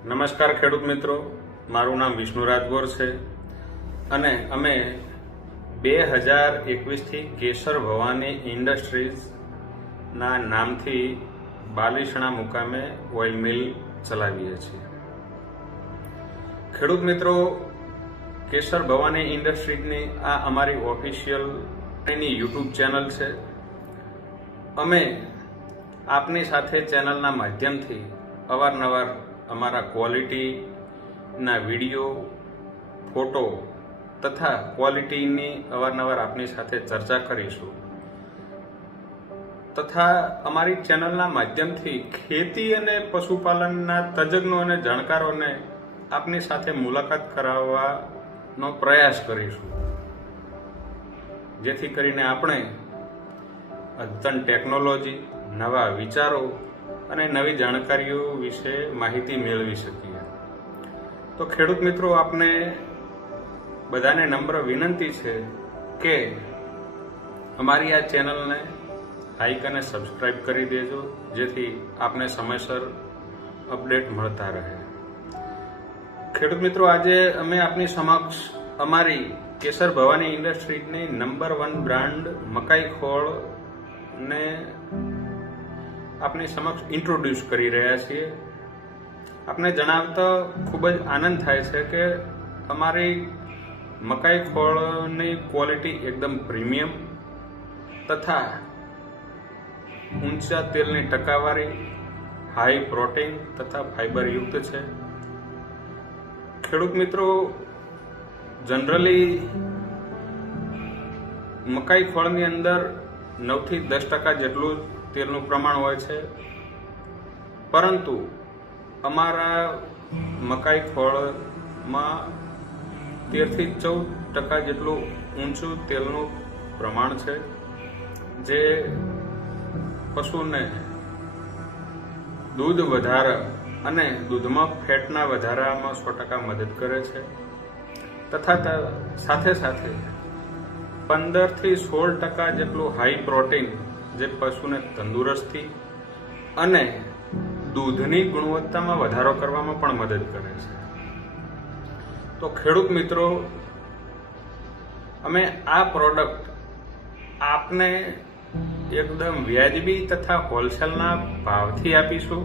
નમસ્કાર ખેડૂત મિત્રો, મારું નામ વિષ્ણુ રાજગોર છે અને અમે 2021થી કેસર ભવાની ઇન્ડસ્ટ્રીઝના નામથી બાલીસણા મુકામે ઓઇલ મિલ ચલાવીએ છીએ। ખેડૂત મિત્રો, કેસર ભવાની ઇન્ડસ્ટ્રીઝની આ અમારી ઓફિશિયલ યુટ્યુબ ચેનલ છે। અમે આપની સાથે ચેનલના માધ્યમથી અવારનવાર અમારા ક્વોલિટીના વિડીયો, ફોટો તથા ક્વોલિટીની અવારનવાર આપની સાથે ચર્ચા કરીશું તથા અમારી ચેનલના માધ્યમથી ખેતી અને પશુપાલનના તજજ્ઞો અને જાણકારોને આપની સાથે મુલાકાત કરાવવાનો પ્રયાસ કરીશું, જેથી કરીને આપણે અદ્યતન ટેકનોલોજી, નવા વિચારો અને નવી જાણકારીઓ વિશે માહિતી મેળવી શકીએ। તો ખેડૂત મિત્રો, આપને બધાને નમ્ર વિનંતી છે કે અમારી આ ચેનલને લાઈક અને સબસ્ક્રાઇબ કરી દેજો, જેથી આપને સમયસર અપડેટ મળતા રહે। ખેડૂત મિત્રો, આજે અમે આપની સમક્ષ અમારી કેસર ભવાની ઇન્ડસ્ટ્રીઝની નંબર 1 બ્રાન્ડ મકાઈ ખોળને આપની સમક્ષ ઇન્ટ્રોડ્યુસ કરી રહ્યા છીએ। આપને જણાવતા ખૂબ જ આનંદ થાય છે કે અમારી મકાઈ ખોળની ક્વોલિટી એકદમ પ્રીમિયમ તથા ઊંચા તેલની ટકાવારી, હાઈ પ્રોટીન તથા ફાઇબરયુક્ત છે। ખેડૂત મિત્રો, જનરલી મકાઈ ખોળની અંદર 9 થી 10% જેટલું તેલનું પ્રમાણ હોય છે, પરંતુ અમારા મકાઈ ખોળમાં 13 થી 14% જેટલું ઊંચું તેલનું પ્રમાણ છે, જે પશુને દૂધ વધારે અને દૂધમાં ફેટના વધારામાં 100% મદદ કરે છે તથા સાથે સાથે 15 થી 16% જેટલું હાઈ પ્રોટીન, જે પશુને તંદુરસ્તી અને દૂધની ગુણવત્તામાં વધારો કરવામાં પણ મદદ કરે છે। તો ખેડૂત મિત્રો, અમે આ પ્રોડક્ટ આપને એકદમ વ્યાજબી તથા હોલસેલના ભાવથી આપીશું।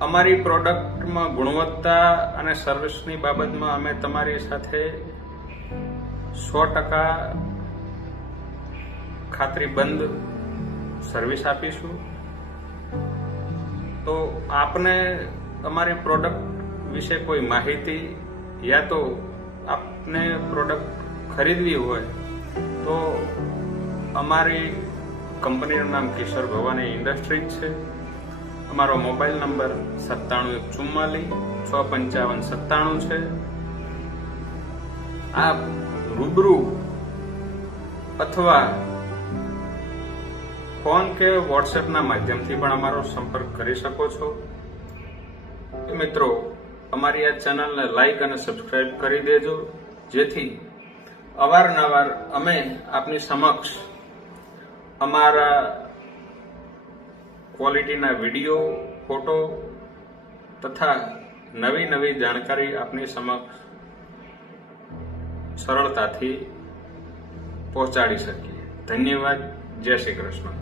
અમારી પ્રોડક્ટમાં ગુણવત્તા અને સર્વિસની બાબતમાં અમે તમારી સાથે 100% ખાતરીબંધ સર્વિસ આપીશું। તો આપને અમારી પ્રોડક્ટ વિશે કોઈ માહિતી યા તો આપને પ્રોડક્ટ ખરીદવી હોય તો અમારી કંપનીનું નામ કેસર ભવાની ઇન્ડસ્ટ્રીઝ છે। અમારો મોબાઈલ નંબર 9744655697 છે। આપ રૂબરૂ અથવા ફોન કે વોટ્સએપના માધ્યમથી પણ અમારો સંપર્ક કરી શકો છો। મિત્રો, અમારી આ ચેનલને લાઈક અને સબસ્ક્રાઇબ કરી દેજો, જેથી અવારનવાર અમે આપની સમક્ષ અમારા ક્વોલિટીના વિડીયો, ફોટો તથા નવી જાણકારી આપની સમક્ષ સરળતાથી પહોંચાડી શકીએ। ધન્યવાદ। જય શ્રી કૃષ્ણ।